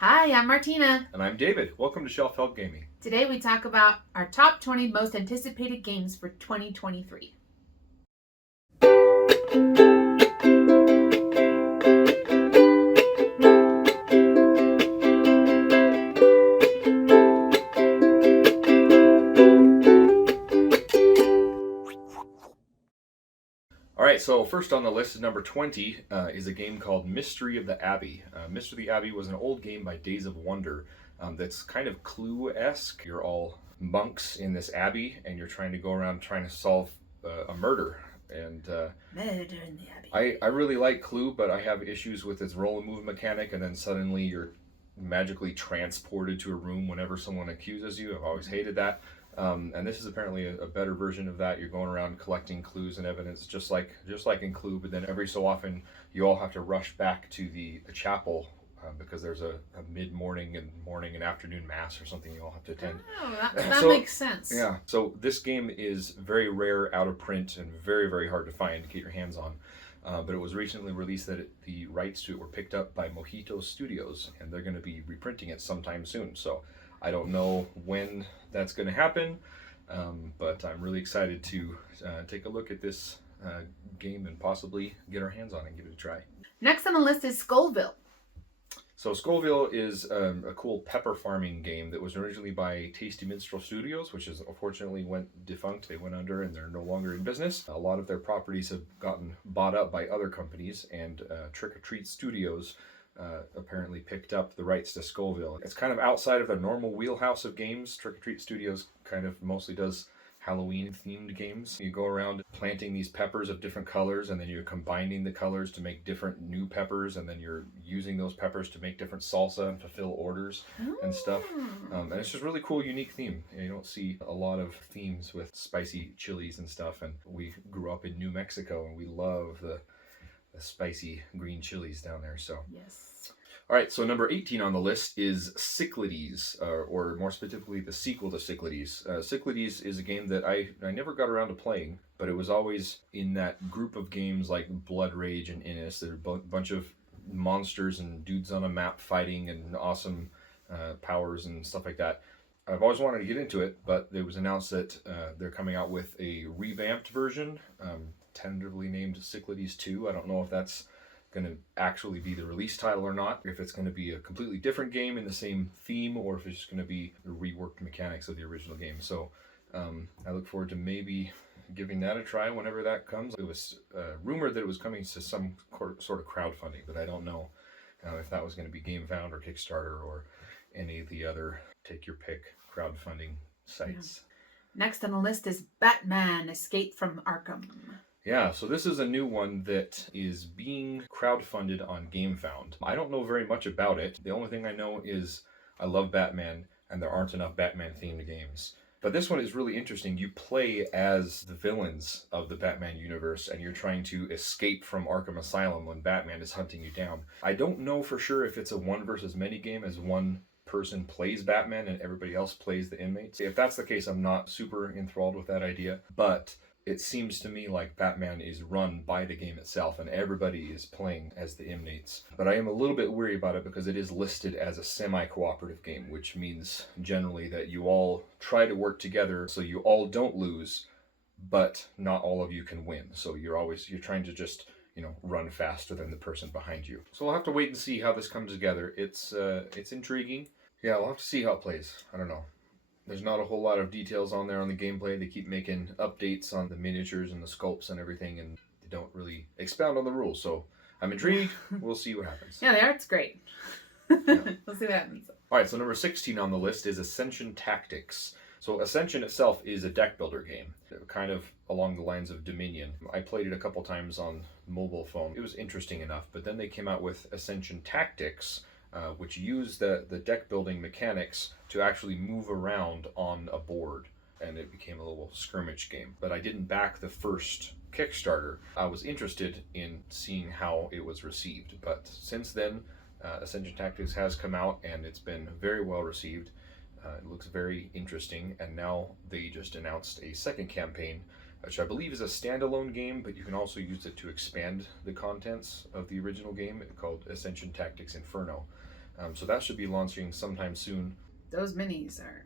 Hi, I'm Martina. And I'm David. Welcome to Shelf Help Gaming. Today we talk about our top 20 most anticipated games for 2023. Alright, so first on the list, number 20, is a game called Mystery of the Abbey. Mystery of the Abbey was an old game by Days of Wonder that's kind of Clue-esque. You're all monks in this abbey, and you're trying to go around trying to solve a murder. And Murder in the Abbey. I really like Clue, but I have issues with its roll and move mechanic, and then suddenly you're magically transported to a room whenever someone accuses you. I've always hated that. And this is apparently a better version of that. You're going around collecting clues and evidence, just like in Clue. But then every so often, you all have to rush back to the chapel because there's a mid-morning and morning and afternoon mass or something you all have to attend. Oh, that makes sense. Yeah. So this game is very rare, out of print, and very, very hard to find to get your hands on. But it was recently released that the rights to it were picked up by Mojito Studios, and they're going to be reprinting it sometime soon. So I don't know when that's going to happen, but I'm really excited to take a look at this game and possibly get our hands on it and give it a try. Next on the list is Scoville. So Scoville is a cool pepper farming game that was originally by Tasty Minstrel Studios, which is unfortunately went defunct. They went under and they're no longer in business. A lot of their properties have gotten bought up by other companies, and Trick or Treat Studios apparently picked up the rights to Scoville. It's kind of outside of their normal wheelhouse of games. Trick or Treat Studios kind of mostly does Halloween themed games. You go around planting these peppers of different colors, and then you're combining the colors to make different new peppers, and then you're using those peppers to make different salsa and fulfill orders and stuff. And it's just really cool, unique theme. You don't see a lot of themes with spicy chilies and stuff, and we grew up in New Mexico and we love the spicy green chilies down there. So yes. All right, so number 18 on the list is Cyclades, or more specifically the sequel to Cyclades. Cyclades is a game that I never got around to playing, but it was always in that group of games like Blood Rage and Innis. There are a bunch of monsters and dudes on a map fighting and awesome powers and stuff like that. I've always wanted to get into it, but it was announced that they're coming out with a revamped version, tentatively named Cyclades 2. I don't know if that's going to actually be the release title or not, if it's going to be a completely different game in the same theme, or if it's just going to be the reworked mechanics of the original game. So I look forward to maybe giving that a try whenever that comes. It was rumored that it was coming to some sort of crowdfunding, but I don't know if that was going to be GameFound or Kickstarter or any of the other take your pick crowdfunding sites. Yeah. Next on the list is Batman: Escape from Arkham. Yeah, so this is a new one that is being crowdfunded on GameFound. I don't know very much about it. The only thing I know is I love Batman, and there aren't enough Batman-themed games. But this one is really interesting. You play as the villains of the Batman universe, and you're trying to escape from Arkham Asylum when Batman is hunting you down. I don't know for sure if it's a one versus many game, as one person plays Batman and everybody else plays the inmates. If that's the case, I'm not super enthralled with that idea, but it seems to me like Batman is run by the game itself and everybody is playing as the inmates. But I am a little bit worried about it because it is listed as a semi-cooperative game, which means generally that you all try to work together so you all don't lose, but not all of you can win. So you're trying to just, run faster than the person behind you. So we'll have to wait and see how this comes together. It's intriguing. Yeah, we'll have to see how it plays. I don't know. There's not a whole lot of details on there on the gameplay. They keep making updates on the miniatures and the sculpts and everything, and they don't really expound on the rules. So I'm intrigued. We'll see what happens. Yeah, the art's great. Yeah. We'll see what happens. All right, so number 16 on the list is Ascension Tactics. So Ascension itself is a deck builder game, kind of along the lines of Dominion. I played it a couple times on mobile phone. It was interesting enough, but then they came out with Ascension Tactics, which use the deck building mechanics to actually move around on a board, and it became a little skirmish game. But I didn't back the first Kickstarter. I was interested in seeing how it was received, but since then Ascension Tactics has come out and it's been very well received. It looks very interesting, and now they just announced a second campaign, which I believe is a standalone game, but you can also use it to expand the contents of the original game, called Ascension Tactics Inferno. So that should be launching sometime soon. Those minis are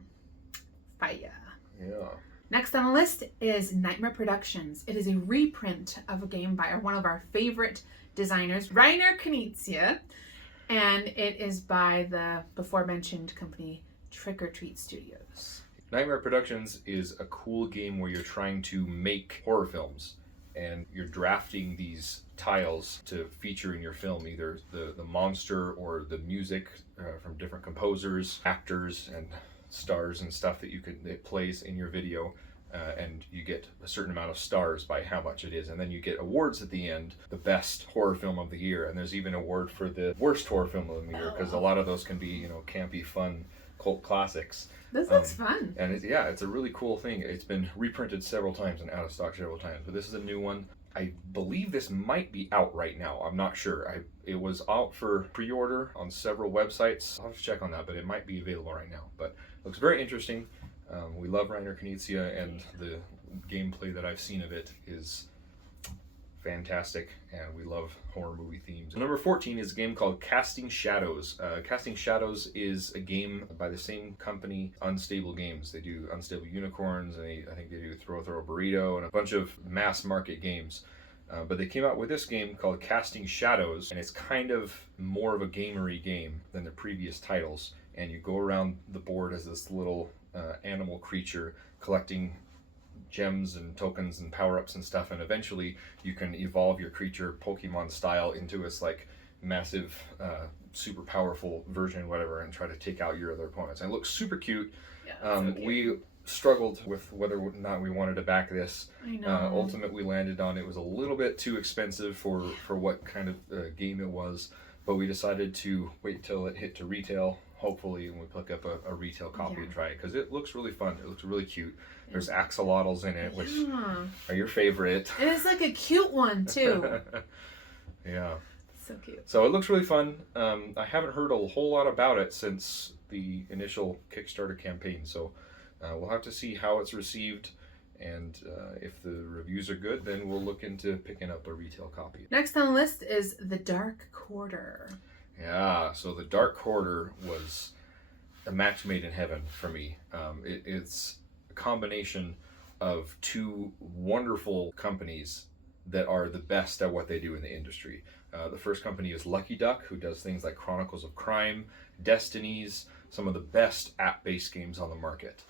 fire. Yeah. Next on the list is Nightmare Productions. It is a reprint of a game by one of our favorite designers, Reiner Knizia, and it is by the before mentioned company Trick or Treat Studios. Nightmare Productions is a cool game where you're trying to make horror films, and you're drafting these tiles to feature in your film, either the monster or the music from different composers, actors, and stars and stuff that it plays in your video. And you get a certain amount of stars by how much it is, and then you get awards at the end, the best horror film of the year, and there's even an award for the worst horror film of the year, because a lot of those can be campy, fun cult classics. This looks fun. And it's a really cool thing. It's been reprinted several times and out of stock several times, but this is a new one. I believe this might be out right now. I'm not sure. It was out for pre-order on several websites. I'll have to check on that, but it might be available right now. But it looks very interesting. We love Reiner Knizia, and the gameplay that I've seen of it is fantastic, and we love horror movie themes. Number 14 is a game called Casting Shadows. Casting Shadows is a game by the same company, Unstable Games. They do Unstable Unicorns, and I think they do Throw Burrito, and a bunch of mass market games. But they came out with this game called Casting Shadows, and it's kind of more of a gamery game than the previous titles. And you go around the board as this little animal creature collecting gems and tokens and power-ups and stuff, and eventually you can evolve your creature Pokemon style into this like massive super powerful version, whatever, and try to take out your other opponents. And it looks super cute. Yeah, so cute. We struggled with whether or not we wanted to back this. I know. Ultimately we landed on it was a little bit too expensive for what kind of game it was, but we decided to wait till it hit to retail, hopefully, and we pick up a retail copy and try it, because it looks really fun. It looks really cute. There's axolotls in it, which are your favorite. It is like a cute one too. Yeah. So cute. So it looks really fun. I haven't heard a whole lot about it since the initial Kickstarter campaign, so we'll have to see how it's received, and if the reviews are good, then we'll look into picking up a retail copy. Next on the list is The Dark Quarter. Yeah, so The Dark Quarter was a match made in heaven for me. It's a combination of two wonderful companies that are the best at what they do in the industry. The first company is Lucky Duck, who does things like Chronicles of Crime, Destinies, some of the best app-based games on the market.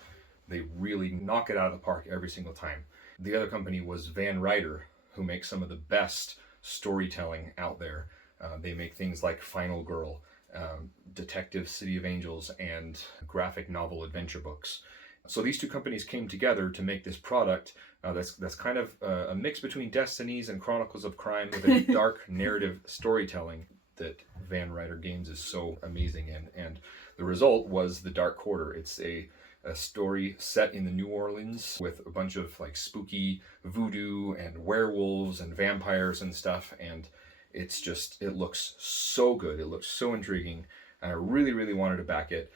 They really knock it out of the park every single time. The other company was Van Ryder, who makes some of the best storytelling out there. They make things like Final Girl, Detective City of Angels, and graphic novel adventure books. So these two companies came together to make this product that's kind of a mix between Destinies and Chronicles of Crime, with a dark narrative storytelling that Van Ryder Games is so amazing in. And the result was The Dark Quarter. It's a story set in the New Orleans with a bunch of like spooky voodoo and werewolves and vampires and stuff, and it looks so good. It looks so intriguing, and I really, really wanted to back it,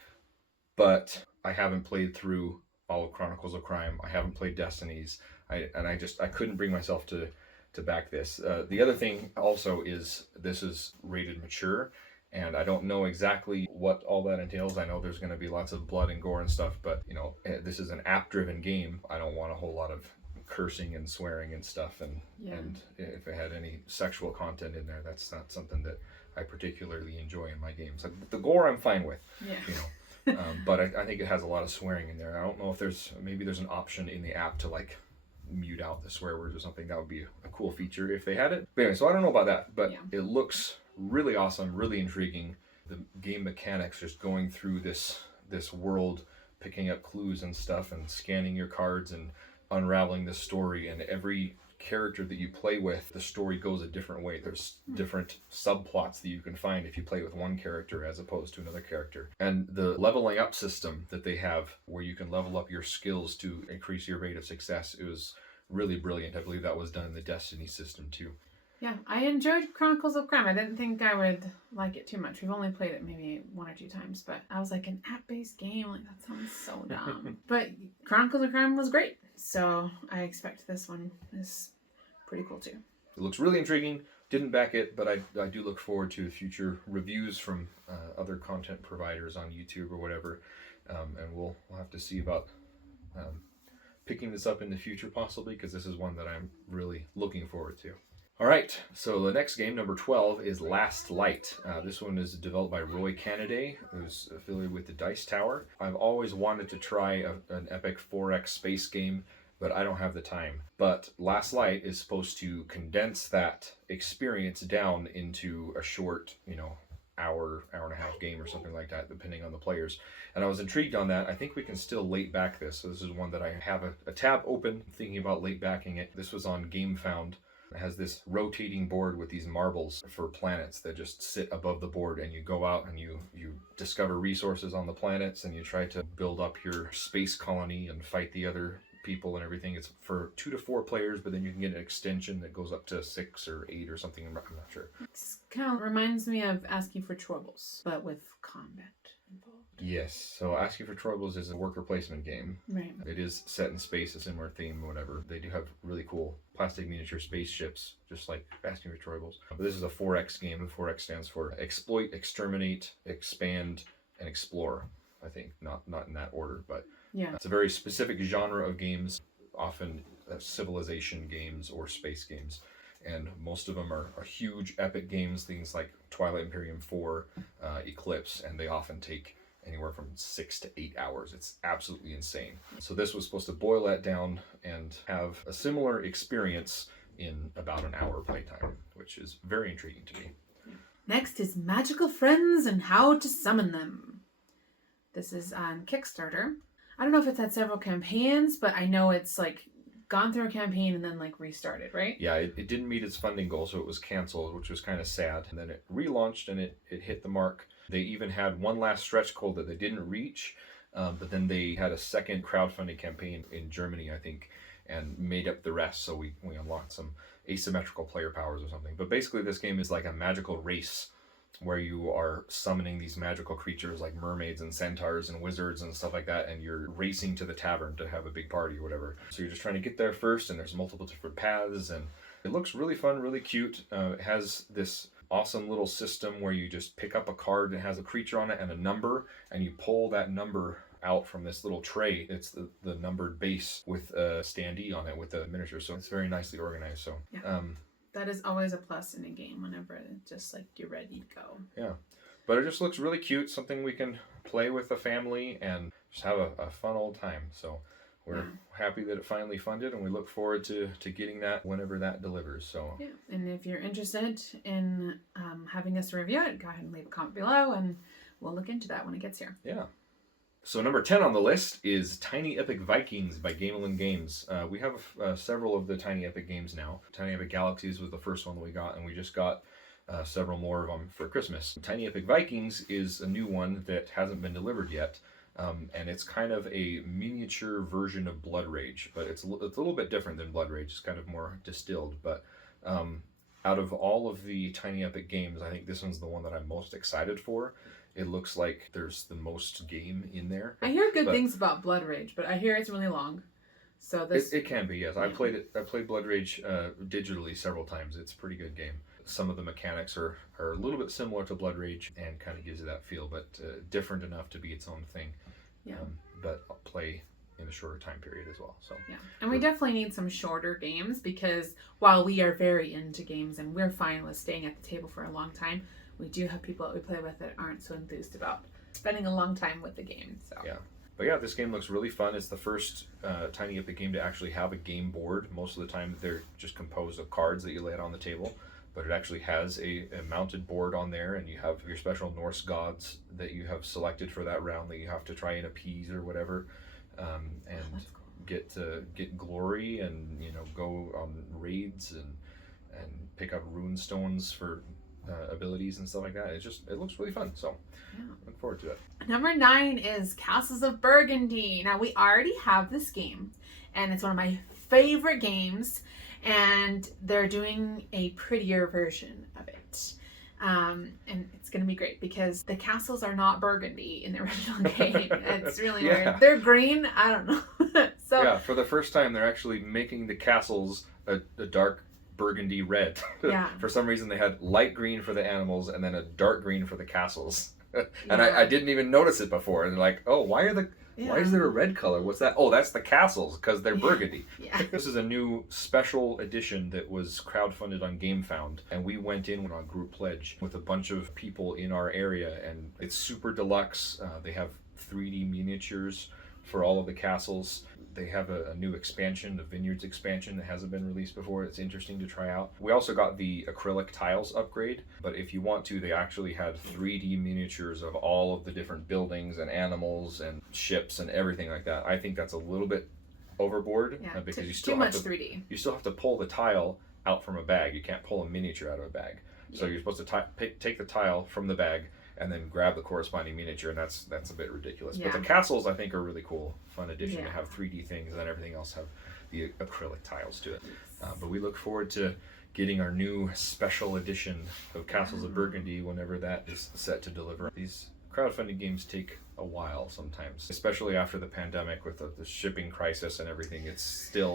but I haven't played through all of Chronicles of Crime. I haven't played Destinies. I couldn't bring myself to back this. The other thing also is this is rated mature, and I don't know exactly what all that entails. I know there's going to be lots of blood and gore and stuff, but this is an app-driven game. I don't want a whole lot of cursing and swearing and stuff, and if it had any sexual content in there, that's not something that I particularly enjoy in my games. The gore I'm fine with, but I think it has a lot of swearing in there. I don't know if there's an option in the app to like mute out the swear words or something. That would be a cool feature if they had it. But anyway, so I don't know about that, but it looks really awesome, really intriguing. The game mechanics, just going through this world, picking up clues and stuff, and scanning your cards and unraveling the story, and every character that you play with, the story goes a different way. There's different subplots that you can find if you play with one character as opposed to another character. And the leveling up system that they have, where you can level up your skills to increase your rate of success, it was really brilliant. I believe that was done in the Destiny system too. Yeah, I enjoyed Chronicles of Crime. I didn't think I would like it too much. We've only played it maybe 1 or 2 times, but I was like, an app-based game? Like, that sounds so dumb. But Chronicles of Crime was great, so I expect this one is pretty cool too. It looks really intriguing, Didn't back it, but I do look forward to future reviews from other content providers on YouTube or whatever, and we'll have to see about picking this up in the future possibly, because this is one that I'm really looking forward to. All right, so the next game, number 12, is Last Light. This one is developed by Roy Cannaday, who's affiliated with the Dice Tower. I've always wanted to try an epic 4X space game, but I don't have the time. But Last Light is supposed to condense that experience down into a short, hour and a half game or something like that, depending on the players. And I was intrigued on that. I think we can still late back this. So this is one that I have a tab open, thinking about late backing it. This was on GameFound. It has this rotating board with these marbles for planets that just sit above the board, and you go out and you discover resources on the planets, and you try to build up your space colony and fight the other people and everything. It's for 2 to 4 players, but then you can get an extension that goes up to 6 or 8 or something. I'm not sure. This kind of reminds me of Asking for Troubles, but with combat involved. Yes, so Asking for Troubles is a worker placement game. Right. It is set in space, a similar theme, whatever. They do have really cool plastic miniature spaceships, just like Asking for Troubles. But this is a 4X game. The 4X stands for Exploit, Exterminate, Expand, and Explore. I think not in that order, but yeah, it's a very specific genre of games, often civilization games or space games. And most of them are huge epic games, things like Twilight Imperium 4, Eclipse, and they often take anywhere from 6 to 8 hours. It's absolutely insane. So this was supposed to boil that down and have a similar experience in about an hour playtime, which is very intriguing to me. Next is Magical Friends and How to Summon Them. This is on Kickstarter. I don't know if it's had several campaigns, but I know it's gone through a campaign and then restarted, right? Yeah, it didn't meet its funding goal, so it was canceled, which was kind of sad. And then it relaunched and it hit the mark. They even had one last stretch goal that they didn't reach, but then they had a second crowdfunding campaign in Germany, I think, and made up the rest. So we unlocked some asymmetrical player powers or something. But basically this game is like a magical race where you are summoning these magical creatures like mermaids and centaurs and wizards and stuff like that, and you're racing to the tavern to have a big party or whatever. So you're just trying to get there first, and there's multiple different paths, and it looks really fun, really cute. It has this awesome little system where you just pick up a card that has a creature on it and a number, and you pull that number out from this little tray. It's the numbered base with a standee on it with a miniature, so it's very nicely organized. So yeah. That is always a plus in a game whenever it's just you're ready to go. Yeah. But it just looks really cute, something we can play with the family and just have a fun old time. So we're happy that it finally funded, and we look forward to getting that whenever that delivers. So yeah, and if you're interested in having us review it, go ahead and leave a comment below, and we'll look into that when it gets here. Yeah. So number 10 on the list is Tiny Epic Vikings by Gamelin Games. We have several of the Tiny Epic games now. Tiny Epic Galaxies was the first one that we got, and we just got several more of them for Christmas. Tiny Epic Vikings is a new one that hasn't been delivered yet, and it's kind of a miniature version of Blood Rage, but it's a little bit different than Blood Rage. It's kind of more distilled, but out of all of the Tiny Epic games, I think this one's the one that I'm most excited for. It looks like there's the most game in there. I hear good things about Blood Rage, but I hear it's really long. So this it can be, yes. Yeah. I played Blood Rage digitally several times. It's a pretty good game. Some of the mechanics are a little bit similar to Blood Rage and kind of gives you that feel, but different enough to be its own thing. Yeah. But I'll play in a shorter time period as well. So yeah, and we definitely need some shorter games, because while we are very into games and we're fine with staying at the table for a long time, we do have people that we play with that aren't so enthused about spending a long time with the game. So yeah. But yeah, this game looks really fun. It's the first Tiny Epic game to actually have a game board. Most of the time they're just composed of cards that you lay out on the table, but it actually has a mounted board on there, and you have your special Norse gods that you have selected for that round that you have to try and appease or whatever, and get glory, and go on raids and pick up rune stones for abilities and stuff like that. It looks really fun, so yeah. Look forward to it. Number 9 is Castles of Burgundy. Now, we already have this game, and it's one of my favorite games, and they're doing a prettier version of it, and it's going to be great because the castles are not burgundy in the original game. It's really weird. They're green. I don't know. So yeah, for the first time they're actually making the castles a dark burgundy red. Yeah. For some reason, they had light green for the animals and then a dark green for the castles. And Yeah. I didn't even notice it before. And they're like, oh, why is there a red color? What's that? Oh, that's the castles because they're burgundy. Yeah. This is a new special edition that was crowdfunded on GameFound. And we went in on group pledge with a bunch of people in our area. And it's super deluxe. They have 3D miniatures for all of the castles. They have a new expansion, the Vineyards expansion that hasn't been released before. It's interesting to try out. We also got the acrylic tiles upgrade, but if you want to, they actually had 3D miniatures of all of the different buildings and animals and ships and everything like that. I think that's a little bit overboard because you still too have much to 3D. You still have to pull the tile out from a bag. You can't pull a miniature out of a bag. So you're supposed to take the tile from the bag and then grab the corresponding miniature, and that's a bit ridiculous. But the castles, I think, are really cool, fun addition to have 3D things, and then everything else have the acrylic tiles to it. But we look forward to getting our new special edition of Castles of Burgundy whenever that is set to deliver. These crowdfunding games take a while sometimes, especially after the pandemic with the shipping crisis and everything.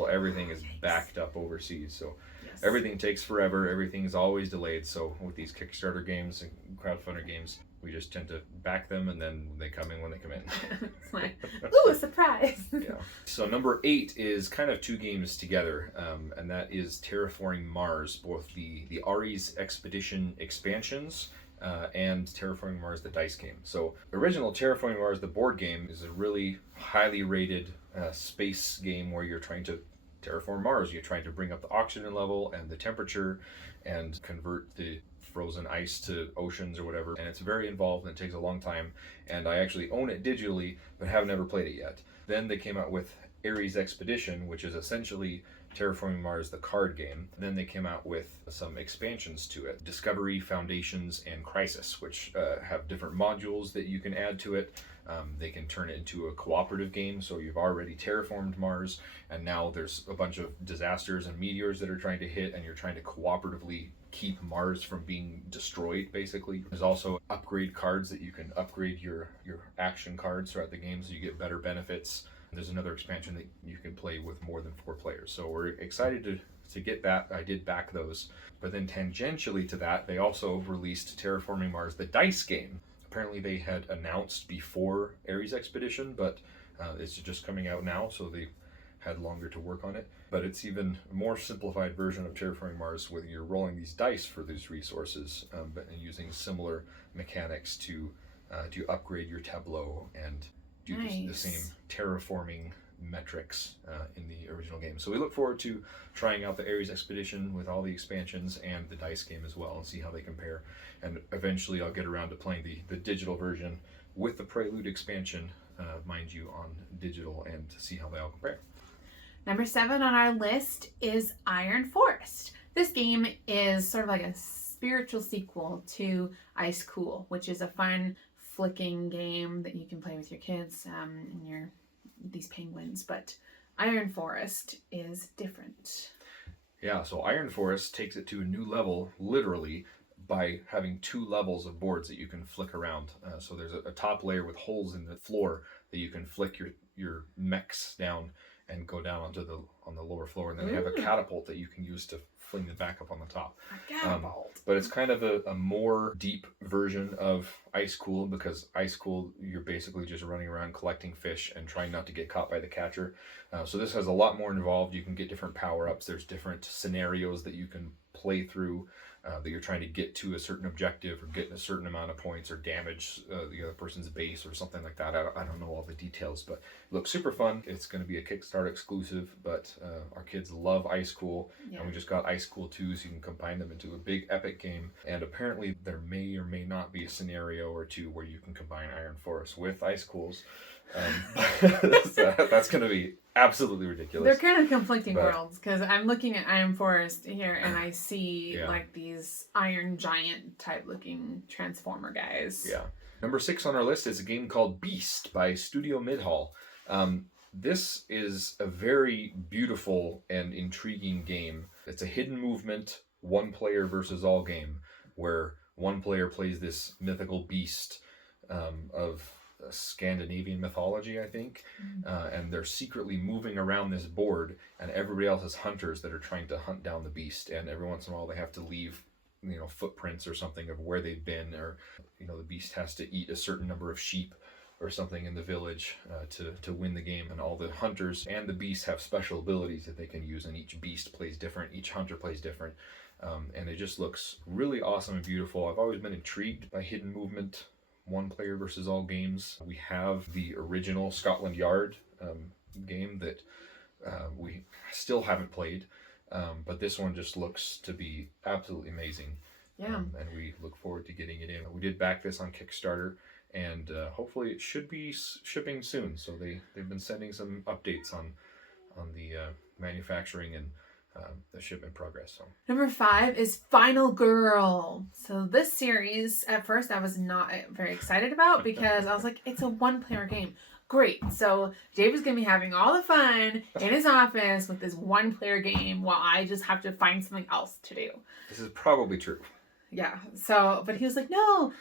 Everything is backed up overseas, so everything takes forever. Everything is always delayed. So with these Kickstarter games and crowdfunder games, we just tend to back them, and then they come in when they come in. It's like, ooh, a surprise. Yeah. So number 8 is kind of two games together, and that is Terraforming Mars, both the Ares Expedition expansions and Terraforming Mars, the dice game. So original Terraforming Mars, the board game, is a really highly rated space game where you're trying to terraform Mars. You're trying to bring up the oxygen level and the temperature and convert the frozen ice to oceans or whatever, and it's very involved and it takes a long time, and I actually own it digitally but have never played it yet. Then they came out with Ares Expedition, which is essentially Terraforming Mars, the card game. Then they came out with some expansions to it, Discovery, Foundations, and Crisis, which have different modules that you can add to it. They can turn it into a cooperative game, so you've already terraformed Mars, and now there's a bunch of disasters and meteors that are trying to hit, and you're trying to cooperatively keep Mars from being destroyed, basically. There's also upgrade cards that you can upgrade your action cards throughout the game, so you get better benefits. There's another expansion that you can play with more than 4 players, so we're excited to get that. I did back those. But then tangentially to that, they also released Terraforming Mars, the dice game. Apparently they had announced before Ares Expedition, but it's just coming out now, so they had longer to work on it. But it's even a more simplified version of Terraforming Mars, where you're rolling these dice for these resources, but using similar mechanics to upgrade your tableau and do the same terraforming metrics in the original game. So we look forward to trying out the Ares Expedition with all the expansions and the dice game as well, and see how they compare. And eventually I'll get around to playing the digital version with the Prelude expansion, mind you, on digital, and to see how they all compare. Number 7 on our list is Iron Forest. This game is sort of like a spiritual sequel to Ice Cool, which is a fun flicking game that you can play with your kids and these penguins. But Iron Forest is different. Yeah, so Iron Forest takes it to a new level, literally, by having 2 levels of boards that you can flick around. So there's a top layer with holes in the floor that you can flick your mechs down and go down on the lower floor, and then they have a catapult that you can use to fling them back up on the top. But it's kind of a more deep version of Ice Cool, because Ice Cool, you're basically just running around collecting fish and trying not to get caught by the catcher. So this has a lot more involved. You can get different power-ups. There's different scenarios that you can play through, that you're trying to get to a certain objective or get a certain amount of points or damage the other person's base or something like that. I don't know all the details, but it looks super fun. It's going to be a Kickstarter exclusive, but our kids love Ice Cool, and we just got Ice Cool 2, so you can combine them into a big epic game. And apparently there may or may not be a scenario or 2 where you can combine Iron Forest with Ice Cools. That's going to be absolutely ridiculous. They're kind of conflicting worlds, because I'm looking at Iron Forest here and I see like these iron giant type looking transformer guys. Yeah. Number 6 on our list is a game called Beast by Studio Midhall. This is a very beautiful and intriguing game. It's a hidden movement, 1 player versus all game, where one player plays this mythical beast of Scandinavian mythology, I think. And they're secretly moving around this board, and everybody else is hunters that are trying to hunt down the beast. And every once in a while they have to leave, footprints or something of where they've been, or, the beast has to eat a certain number of sheep or something in the village to win the game. And all the hunters and the beast have special abilities that they can use, and each beast plays different, each hunter plays different. And it just looks really awesome and beautiful. I've always been intrigued by hidden movement, one player versus all games. We have the original Scotland Yard game that we still haven't played, but this one just looks to be absolutely amazing. Yeah. And we look forward to getting it in. We did back this on Kickstarter, and hopefully it should be shipping soon. So they've been sending some updates on the manufacturing and the shipment progress. So number 5 is Final Girl. So this series, at first I was not very excited about, because I was like, it's a 1-player game. Great. So Dave is going to be having all the fun in his office with this 1-player game while I just have to find something else to do. This is probably true. Yeah. So, but he was like, no.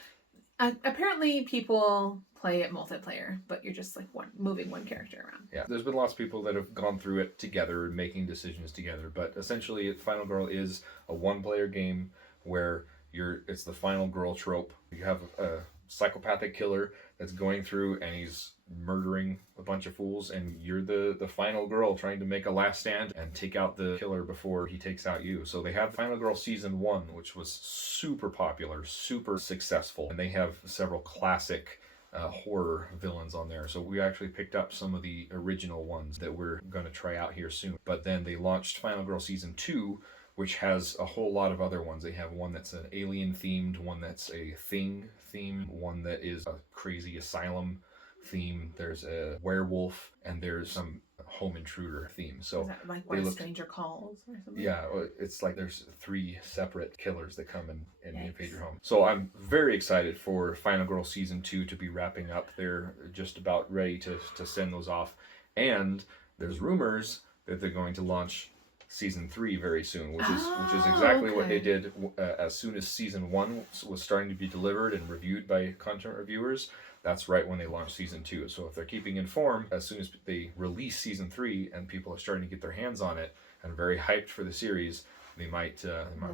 Apparently people play it multiplayer, but you're just like moving one character around. Yeah, there's been lots of people that have gone through it together and making decisions together, but essentially Final Girl is a 1-player game where it's the final girl trope. You have a psychopathic killer that's going through and he's murdering a bunch of fools, and you're the final girl trying to make a last stand and take out the killer before he takes out you. So they have Final Girl Season 1, which was super popular, super successful, and they have several classic horror villains on there. So we actually picked up some of the original ones that we're going to try out here soon. But then they launched Final Girl Season 2, which has a whole lot of other ones. They have one that's an alien themed, one that's a thing theme, one that is a crazy asylum theme, there's a werewolf, and there's some home intruder theme. So is that like what a stranger calls or something? Yeah, it's like there's 3 separate killers that come and invade your home. So I'm very excited for Final Girl Season 2 to be wrapping up. They're just about ready to send those off. And there's rumors that they're going to launch Season 3 very soon, which is exactly what they did as soon as Season 1 was starting to be delivered and reviewed by content reviewers. That's right when they launched Season 2. So if they're keeping informed, as soon as they release Season 3 and people are starting to get their hands on it and very hyped for the series, they might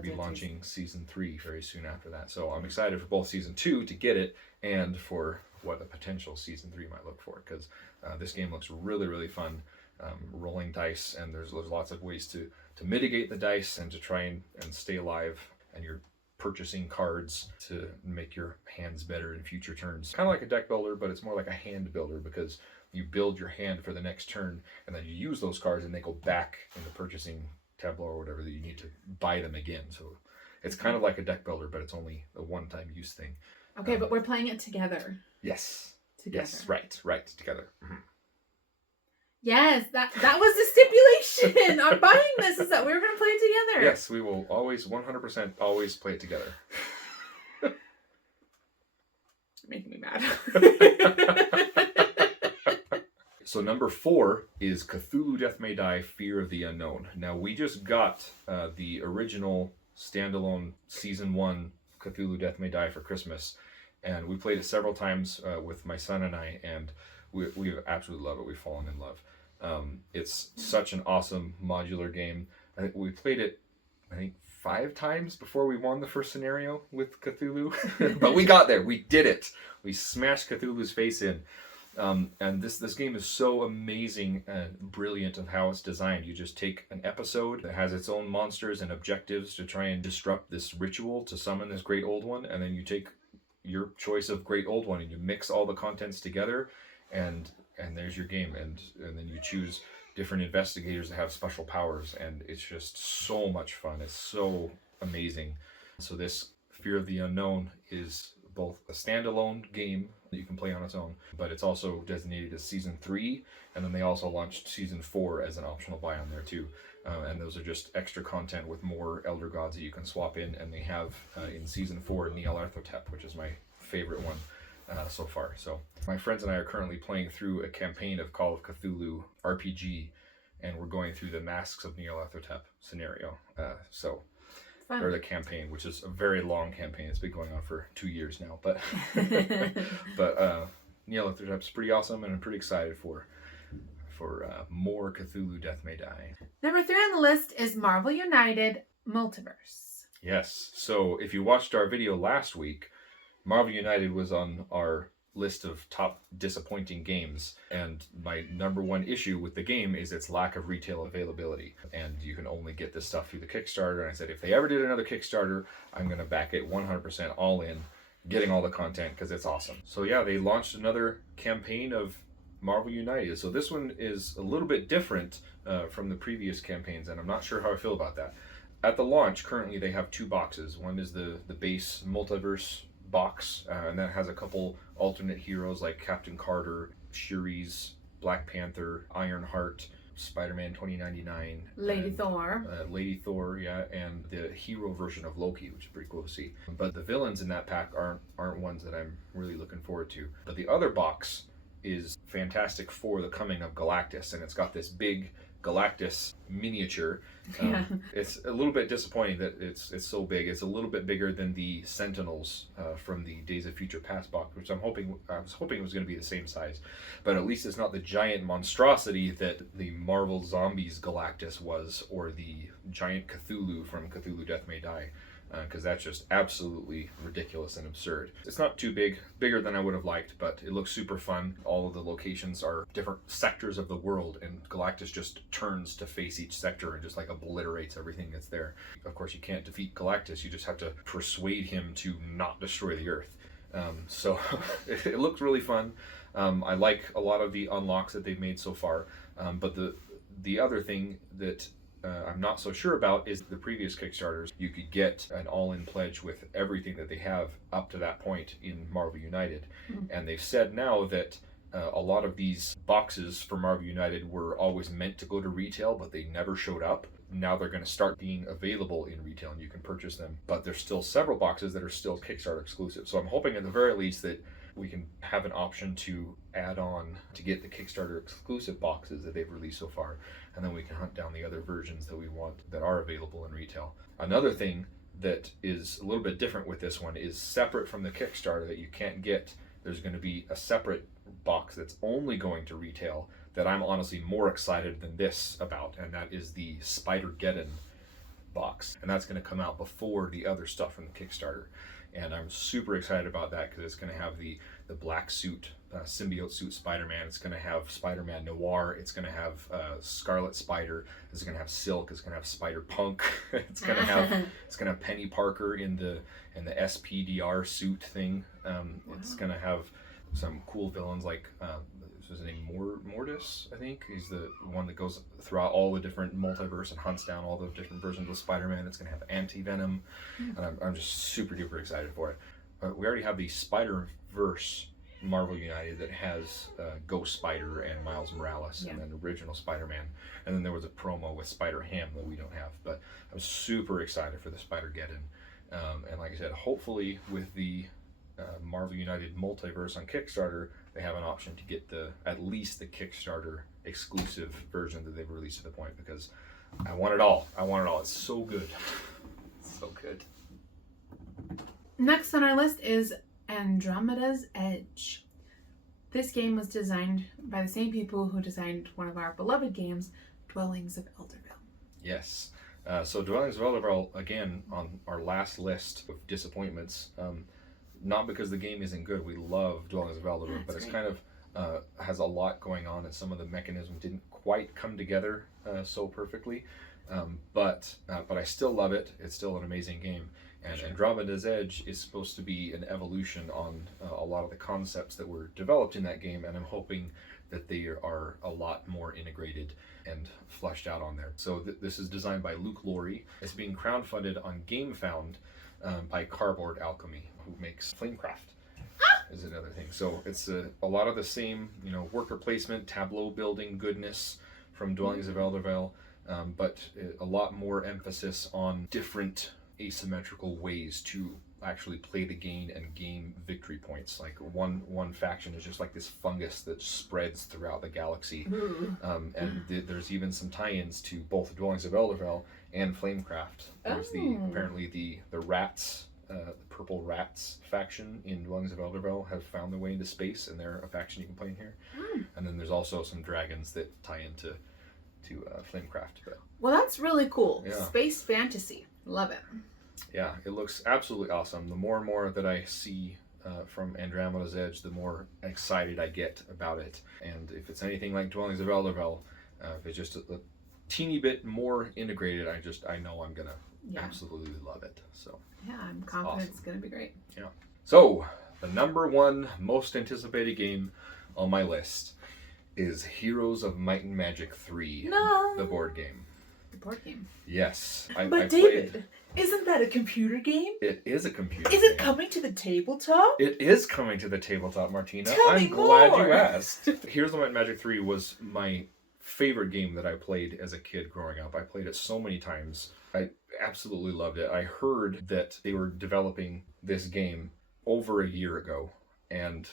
be launching Season 3 very soon after that. So I'm excited for both Season 2 to get it and for what a potential Season 3 might look for, because this game looks really, really fun. Rolling dice, and there's lots of ways to mitigate the dice and to try and stay alive, and you're purchasing cards to make your hands better in future turns. Kind of like a deck builder, but it's more like a hand builder, because you build your hand for the next turn and then you use those cards and they go back in the purchasing tableau or whatever that you need to buy them again. So it's kind of like a deck builder, but it's only a one-time use thing. Okay, but we're playing it together. Yes. Together. Yes, right, together. Mm-hmm. Yes, that was the stipulation on buying this, is that we were going to play it together. Yes, we will always, 100% always play it together. You're making me mad. So number 4 is Cthulhu Death May Die, Fear of the Unknown. Now we just got the original standalone Season 1 Cthulhu Death May Die for Christmas, and we played it several times with my son and I, and we absolutely love it. We've fallen in love. It's such an awesome modular game. I think we played it 5 times before we won the first scenario with Cthulhu. But we got there. We did it. We smashed Cthulhu's face in. And this game is so amazing and brilliant of how it's designed. You just take an episode that has its own monsters and objectives to try and disrupt this ritual to summon this great old one, and then you take your choice of great old one and you mix all the contents together, and there's your game, and then you choose different investigators that have special powers, and it's just so much fun. It's so amazing. So this Fear of the Unknown is both a standalone game that you can play on its own, but it's also designated as Season 3, and then they also launched Season 4 as an optional buy on there too. And those are just extra content with more Elder Gods that you can swap in, and they have in Season 4 Nyarlathotep, which is my favorite one so far. So my friends and I are currently playing through a campaign of Call of Cthulhu RPG, and we're going through the Masks of Nyarlathotep scenario. Or the campaign, which is a very long campaign. It's been going on for 2 years now, but Nyarlathotep's pretty awesome, and I'm pretty excited for more Cthulhu Death May Die. Number 3 on the list is Marvel United Multiverse. Yes. So if you watched our video last week, Marvel United was on our list of top disappointing games, and my number one issue with the game is its lack of retail availability, and you can only get this stuff through the Kickstarter. And I said, if they ever did another Kickstarter, I'm going to back it 100% all in, getting all the content, because it's awesome. So yeah, they launched another campaign of Marvel United. So this one is a little bit different from the previous campaigns, and I'm not sure how I feel about that. At the launch, currently they have 2 boxes. One is the base Multiverse box, and that has a couple alternate heroes like Captain Carter, Shuri's, Black Panther, Ironheart, Spider-Man 2099, Lady Thor. Lady Thor, yeah, and the hero version of Loki, which is pretty cool to see. But the villains in that pack aren't ones that I'm really looking forward to. But the other box is fantastic for the coming of Galactus, and it's got this big Galactus miniature. It's a little bit disappointing that it's so big. It's a little bit bigger than the Sentinels from the Days of Future Past box, which I was hoping it was going to be the same size, but at least it's not the giant monstrosity that the Marvel Zombies Galactus was, or the giant Cthulhu from Cthulhu Death May Die. Because that's just absolutely ridiculous and absurd. It's not too bigger than I would have liked, but it looks super fun. All of the locations are different sectors of the world, and Galactus just turns to face each sector and just like obliterates everything that's there. Of course, you can't defeat Galactus, you just have to persuade him to not destroy the Earth. So it looks really fun. I like a lot of the unlocks that they've made so far, but the other thing that I'm not so sure about is the previous Kickstarters. You could get an all-in pledge with everything that they have up to that point in Marvel United. And they've said now that a lot of these boxes for Marvel United were always meant to go to retail, but they never showed up. Now they're going to start being available in retail and you can purchase them. But there's still several boxes that are still Kickstarter exclusive. So I'm hoping at the very least that we can have an option to add on to get the Kickstarter exclusive boxes that they've released so far, and then we can hunt down the other versions that we want that are available in retail. Another thing that is a little bit different with this one is separate from the Kickstarter that you can't get. There's going to be a separate box that's only going to retail that I'm honestly more excited than this about, and that is the Spider-Geddon box, and that's going to come out before the other stuff from the Kickstarter. And I'm super excited about that because it's going to have the black suit, symbiote suit Spider-Man. It's going to have Spider-Man Noir. It's going to have Scarlet Spider. It's going to have Silk. It's going to have Spider-Punk. It's going to have Penny Parker in the SPDR suit thing. It's going to have some cool villains like his name Mortis, I think. He's the one that goes throughout all the different multiverse and hunts down all the different versions of Spider-Man. It's going to have Anti-Venom, and I'm just super duper excited for it. We already have the Spider-Verse Marvel United that has Ghost Spider and Miles Morales, and then original Spider-Man, and then there was a promo with Spider-Ham that we don't have, but I'm super excited for the Spider-Geddon. And like I said, hopefully with the Marvel United Multiverse on Kickstarter, they have an option to get at least the Kickstarter exclusive version that they've released to the point, because I want it all. It's so good. So good. Next on our list is Andromeda's Edge. This game was designed by the same people who designed one of our beloved games, Dwellings of Elderville. Yes. So Dwellings of Elderville, again, on our last list of disappointments. Not because the game isn't good. We love Dwellings of Elderville, but it's kind of has a lot going on, and some of the mechanisms didn't quite come together so perfectly. But I still love it. It's still an amazing game. And Andromeda's Edge is supposed to be an evolution on a lot of the concepts that were developed in that game, and I'm hoping that they are a lot more integrated and fleshed out on there. So this is designed by Luke Laurie. It's being crowdfunded on GameFound by Cardboard Alchemy, who makes Flamecraft. Is another thing. So it's a lot of the same, worker placement, tableau building goodness from Dwellings of Elderville, but a lot more emphasis on different asymmetrical ways to actually play the game and gain victory points. Like one faction is just like this fungus that spreads throughout the galaxy, and there's even some tie-ins to both Dwellings of Elderville and Flamecraft. There's apparently the rats the Purple Rats faction in Dwellings of Eldervale have found their way into space, and they're a faction you can play in here. And then there's also some dragons that tie into Flamecraft. But well, that's really cool. Yeah. Space fantasy. Love it. yeah, it looks absolutely awesome. The more and more that I see from Andromeda's Edge, the more excited I get about it. And if it's anything like Dwellings of Eldervale, if it's just a teeny bit more integrated, I know I'm gonna absolutely love it. So yeah, I'm confident it's gonna be great. Yeah. So the number one most anticipated game on my list is Heroes of Might and Magic 3, the board game. The board game. Yes. But David, isn't that a computer game? It is a computer game. Is it coming to the tabletop? It is coming to the tabletop, Martina. I'm glad you asked. Heroes of Might and Magic 3 was my favorite game that I played as a kid growing up. I played it so many times. I absolutely loved it. I heard that they were developing this game over a year ago, and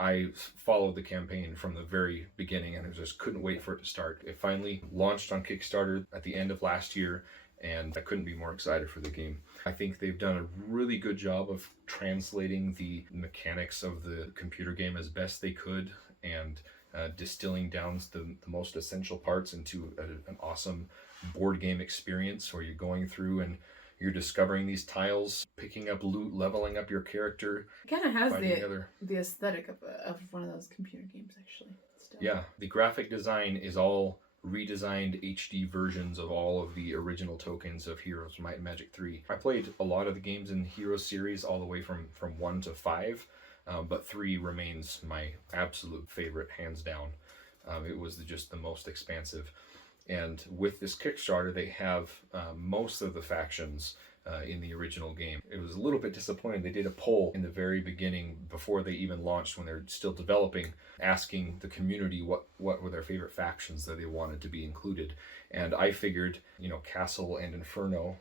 I followed the campaign from the very beginning, and I just couldn't wait for it to start. It finally launched on Kickstarter at the end of last year, and I couldn't be more excited for the game. I think they've done a really good job of translating the mechanics of the computer game as best they could, and distilling down the most essential parts into an awesome board game experience where you're going through and you're discovering these tiles, picking up loot, leveling up your character. It kind of has the aesthetic of one of those computer games, actually. Still. Yeah, the graphic design is all redesigned HD versions of all of the original tokens of Heroes Might and Magic 3. I played a lot of the games in the Heroes series all the way from 1 to 5, but 3 remains my absolute favorite, hands down. It was just the most expansive. And with this Kickstarter, they have most of the factions in the original game. It was a little bit disappointing. They did a poll in the very beginning, before they even launched, when they're still developing, asking the community what were their favorite factions that they wanted to be included. And I figured, Castle and Inferno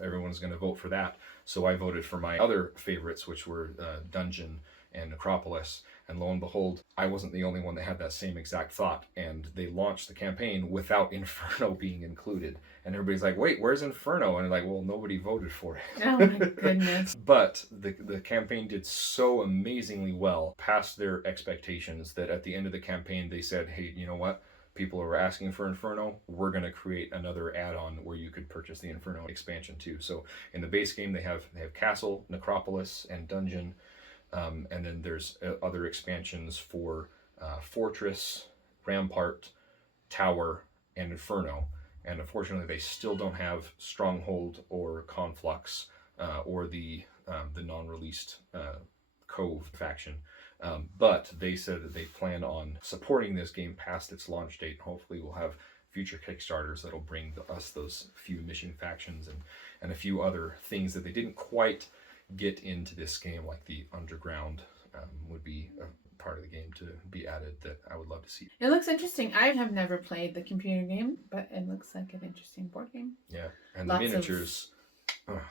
everyone's going to vote for that. So I voted for my other favorites, which were Dungeon and Necropolis. And lo and behold, I wasn't the only one that had that same exact thought. And they launched the campaign without Inferno being included. And everybody's like, wait, where's Inferno? And they're like, well, nobody voted for it. Oh my goodness. But the campaign did so amazingly well, past their expectations, that at the end of the campaign, they said, hey, you know what? People are asking for Inferno. We're going to create another add-on where you could purchase the Inferno expansion too. So in the base game, they have Castle, Necropolis, and Dungeon. And then there's other expansions for Fortress, Rampart, Tower, and Inferno. And unfortunately, they still don't have Stronghold or Conflux or the non-released Cove faction. But they said that they plan on supporting this game past its launch date. Hopefully we'll have future Kickstarters that'll bring us those few mission factions and a few other things that they didn't quite get into this game, like the underground would be a part of the game to be added that I would love to see. It looks interesting. I have never played the computer game, but it looks like an interesting board game. Yeah, and the miniatures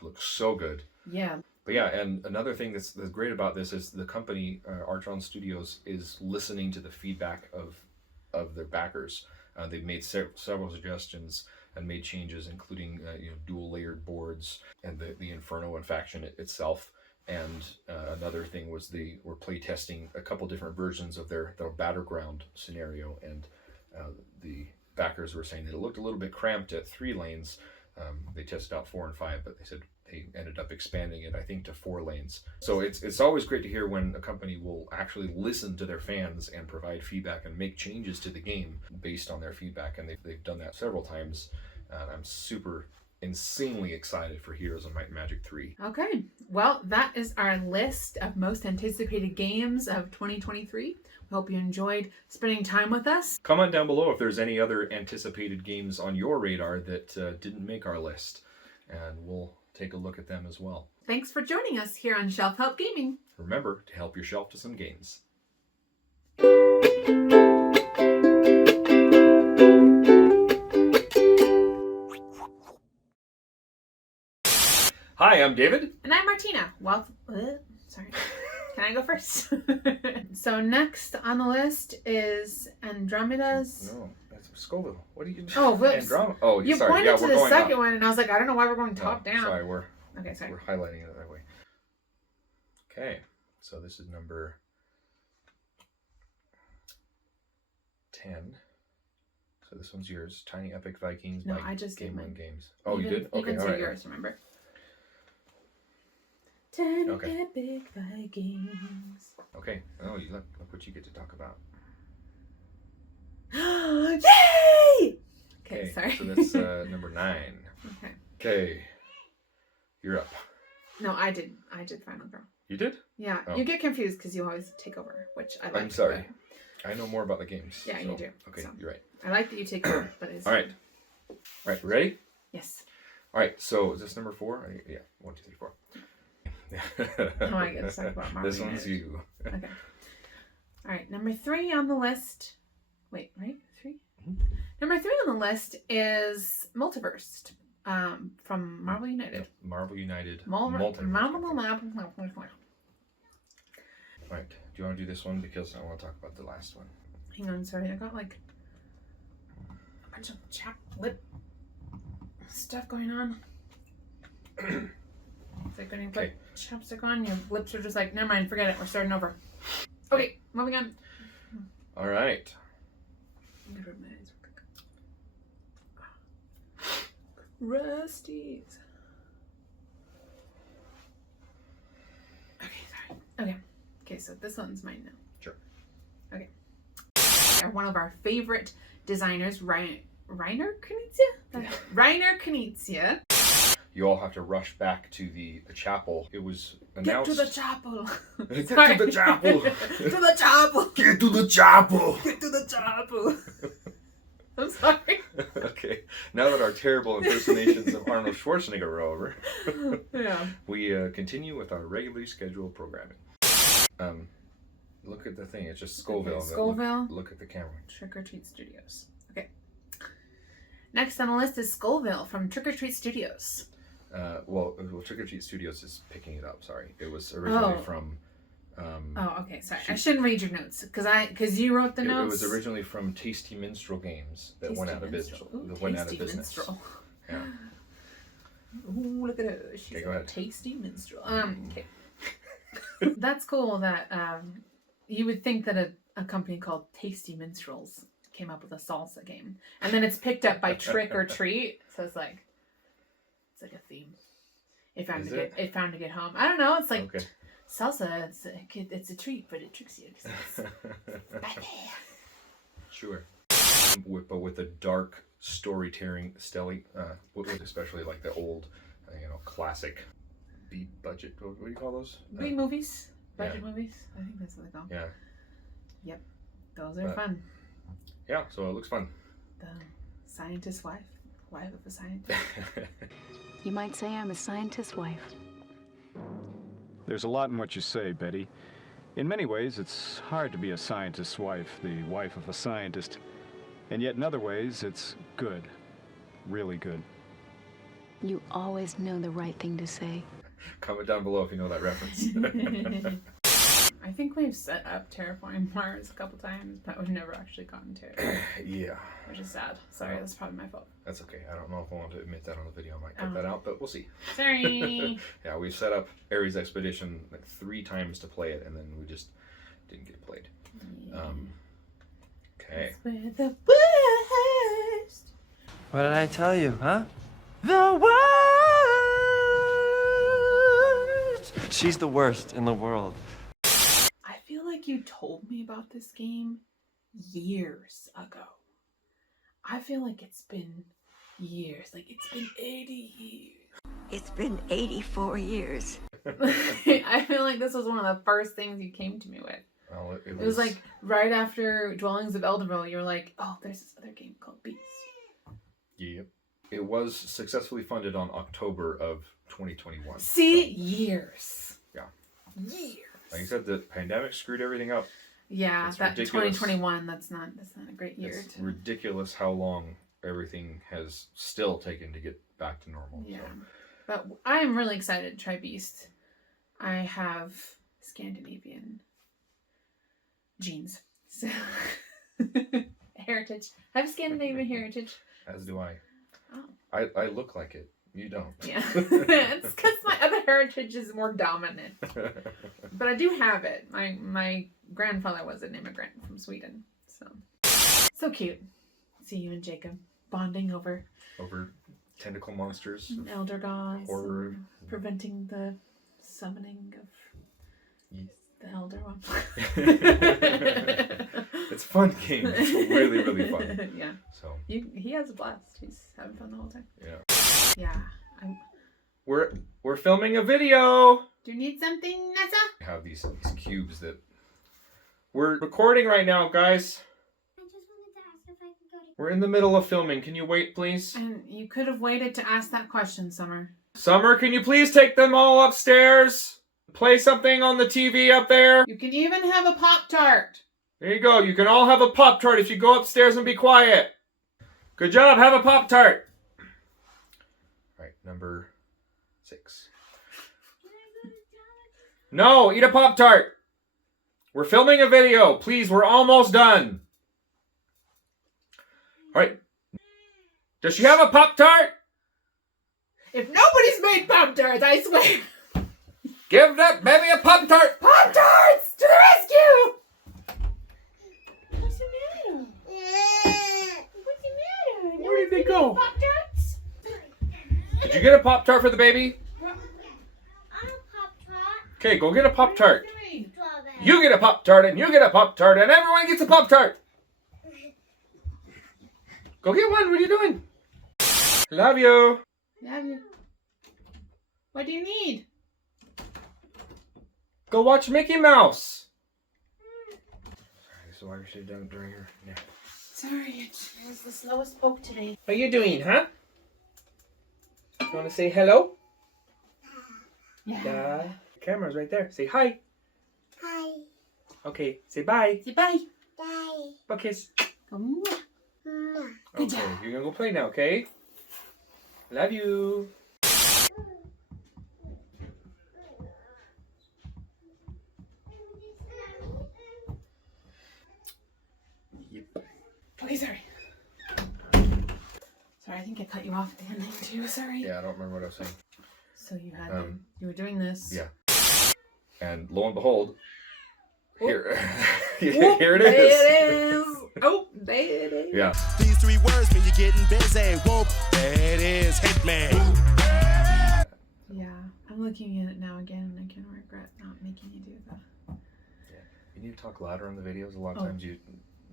look so good. Yeah. But yeah, and another thing that's great about this is the company, Archon Studios, is listening to the feedback of their backers. They've made several suggestions and made changes, including dual layered boards and the Inferno and faction itself. And another thing was they were playtesting a couple different versions of their battleground scenario, and the backers were saying that it looked a little bit cramped at 3 lanes. They tested out 4 and 5, but they said they ended up expanding it, I think, to 4 lanes. So it's always great to hear when a company will actually listen to their fans and provide feedback and make changes to the game based on their feedback, and they've done that several times. I'm super insanely excited for Heroes of Might and Magic 3. Okay, well, that is our list of most anticipated games of 2023. We hope you enjoyed spending time with us. Comment down below if there's any other anticipated games on your radar that didn't make our list, and we'll take a look at them as well. Thanks for joining us here on Shelf Help Gaming. Remember to help your shelf to some games. Hi, I'm David. And I'm Martina. Well, sorry. Can I go first? So next on the list is Andromeda's... No, that's Scoville. What are you doing? Oh, whoops. Andromeda. Oh, you sorry. pointed to the second one, and I was like, I don't know why we're going top down. Sorry, we're Okay, sorry. We're highlighting it that way. Okay, so this is number 10. So this one's yours. Tiny Epic Vikings No, by I just did Game mine. One Games. Oh, you did? Okay, even all to right. yours, remember? Tiny Okay. Epic Vikings. Okay. Oh, you look what you get to talk about. Yay! Okay, sorry. So that's number 9. Okay. Okay. You're up. No, I did Final Girl. You did? Yeah, Oh. you get confused because you always take over, which I like. I'm sorry. I know more about the games. Yeah, you do. Okay, So. you're right. I like that you take over, but it's... All right. All right, ready? Yes. All right, so is this number 4? Yeah, 1, 2, 3, 4. Oh, I get to talk about Marvel This one's United. you. Okay. All right, number 3 on the list. Wait, right? 3? Mm-hmm. Number 3 on the list is Multiverse, from Marvel United. Yep, Marvel United. Multiverse. All right, do you want to do this one? Because I want to talk about the last one. Hang on, sorry. I got like a bunch of chap lip stuff going on. It's like when you put chapstick on, your lips are just like, never mind, forget it. We're starting over. Okay, moving on. All right. Rusties. Okay, sorry. Okay, so this one's mine now. Sure. Okay. One of our favorite designers, Reiner Knizia? Yeah. Reiner Knizia. You all have to rush back to the chapel. It was announced. Get to the chapel. Get Sorry. to the chapel. To the chapel. Get to the chapel. Get to the chapel. I'm sorry. Okay. Now that our terrible impersonations of Arnold Schwarzenegger are over, Yeah. we continue with our regularly scheduled programming. Look at the thing. It's just Scoville. Okay, Scoville. Look at the camera. Trick or Treat Studios. Okay. Next on the list is Scoville from Trick or Treat Studios. Well, Trick or Treat Studios is picking it up. Sorry, it was originally from. Okay, sorry. I shouldn't read your notes because you wrote the notes. It was originally from Tasty Minstrel Games that went out of business. Went out of business. Minstrel. Yeah. Ooh, look at her. She's go ahead. Tasty Minstrel. Okay. That's cool that you would think that a company called Tasty Minstrels came up with a salsa game, and then it's picked up by Trick or Treat. So it's like a theme. It found to get home. I don't know. It's like salsa. It's a treat, but it tricks you. Sure. But with the dark storytelling, especially like the old, classic B budget. What do you call those? B movies, budget movies. I think that's what they call them. Yeah. Yep. Those are fun. Yeah. So it looks fun. The scientist's wife of a scientist. You might say I'm a scientist's wife. There's a lot in what you say, Betty. In many ways, it's hard to be a scientist's wife, the wife of a scientist. And yet in other ways, it's good. Really good. You always know the right thing to say. Comment down below if you know that reference. I think we've set up Terraforming Mars a couple times, but we've never actually gotten to it. Yeah. Which is sad. Sorry, that's probably my fault. That's okay. I don't know if I want to admit that on the video. I might cut that out, but we'll see. Sorry. Yeah, we've set up Ares Expedition like 3 times to play it, and then we just didn't get played. Okay. That's where the worst. What did I tell you, huh? The worst! She's the worst in the world. I feel like you told me about this game years ago. I feel like it's been years. Like it's been 80 years. It's been 84 years. I feel like this was one of the first things you came to me with. Well, It was like right after Dwellings of Elderville, you were like, oh, there's this other game called Beast. Yep. It was successfully funded on October of 2021. See? So, Years. Yeah. Years. like I said, the pandemic screwed everything up. Yeah, It's that ridiculous. 2021, that's not a great year. It's ridiculous how long everything has still taken to get back to normal. Yeah. So. But I'm really excited to try Beast. I have Scandinavian genes. So heritage. I have Scandinavian heritage. As do I. Oh. I look like it. You don't. Yeah. It's because my other heritage is more dominant. But I do have it. My grandfather was an immigrant from Sweden. So cute. See you and Jacob bonding over tentacle monsters. Elder gods. Horror. Preventing the summoning of the Elder One. It's a fun game. It's really, really fun. Yeah. So he has a blast. He's having fun the whole time. Yeah. Yeah. We're filming a video. Do you need something, Nessa? I have these cubes that we're recording right now, guys. I just wanted to ask if I could go to... We're in the middle of filming. Can you wait, please? And you could have waited to ask that question, Summer. Summer, can you please take them all upstairs? Play something on the TV up there. You can even have a Pop-Tart. There you go. You can all have a Pop-Tart if you go upstairs and be quiet. Good job. Have a Pop-Tart. All right, number 6. No, eat a Pop-Tart. We're filming a video. Please, we're almost done. All right. Does she have a Pop-Tart? If nobody's made Pop-Tarts, I swear. Give that baby a Pop-Tart. Pop-Tarts to the rescue. What's the matter? What's the matter? Where did they go? Pop-Tarts? Did you get a Pop-Tart for the baby? I'm a Pop-Tart. Okay, go get a Pop-Tart. Strawberry. You get a Pop-Tart and you get a Pop-Tart and everyone gets a Pop-Tart. Go get one. What are you doing? Love you. Love you. What do you need? Go watch Mickey Mouse. So why should have done it during her nap? Sorry, it was the slowest poke today. What are you doing, huh? You want to say hello? Yeah. Camera's right there. Say hi. Hi. Okay, say bye. Say bye. Bye. Bye, kiss. Mwah. Good Okay, job. you're gonna go play now, okay? Love you. Okay, sorry. Sorry, I think I cut you off at the ending too. Sorry. Yeah, I don't remember what I was saying. So you had you were doing this. Yeah. And lo and behold, here, Whoop, here it there is. it is. Oh, there it is. Yeah. These 3 words mean you're getting busy. Whoop, there it is, Hitman. Yeah, I'm looking at it now again, and I can regret not making you do that. Yeah. You need to talk louder on the videos. A lot of Oh. times you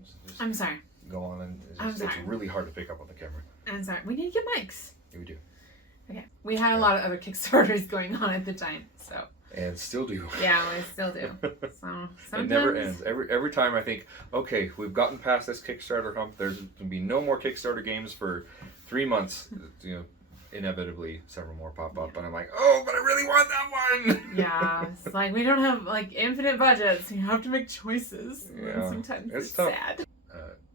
just I'm sorry. go on and I'm it's sorry. really hard to pick up on the camera. I'm sorry. We need to get mics. Yeah, we do. Okay. We had a lot of other Kickstarters going on at the time, so And still do. yeah, we still do. So sometimes It never ends. Every time I think, okay, we've gotten past this Kickstarter hump. There's going to be no more Kickstarter games for 3 months. You know, inevitably several more pop up, and I'm like, oh, but I really want that one. Yeah, it's like we don't have like infinite budgets. You have to make choices. And Yeah, sometimes it's it's tough. sad.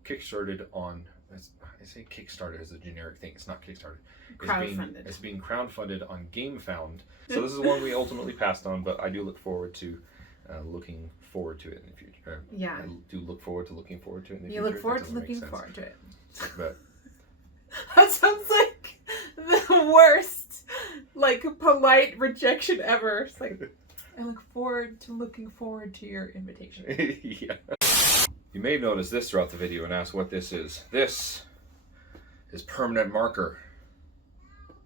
Kickstarted on. I say Kickstarter as a generic thing. It's not Kickstarter. Crowdfunded. It's being crowdfunded on GameFound. So this is one we ultimately passed on, but I do look forward to looking forward to it in the future. Yeah. I do look forward to looking forward to it in the You future. look forward That to doesn't make looking sense. forward to it. But That sounds like the worst, like polite rejection ever. It's like I look forward to looking forward to your invitation. yeah. You may have noticed this throughout the video and asked what this is. This is permanent marker.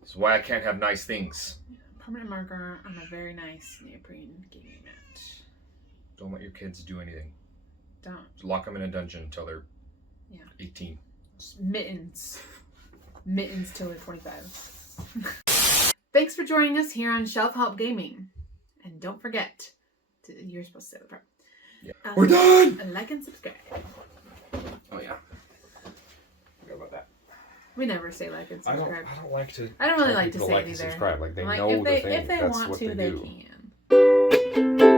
This is why I can't have nice things. Permanent marker on a very nice neoprene gaming mat. Don't let your kids do anything. Don't. Just lock them in a dungeon until they're 18. Just mittens. Mittens till they're 25. Thanks for joining us here on Shelf Help Gaming. And don't forget, you're supposed to say the part. Yeah. We're done! Like and subscribe. Oh yeah. Forgot about that. We never say like and subscribe. I don't like to. I don't really tell like to people say like it and either. subscribe. Like they Like, know if the they, thing. if they That's want what to, they they do. can.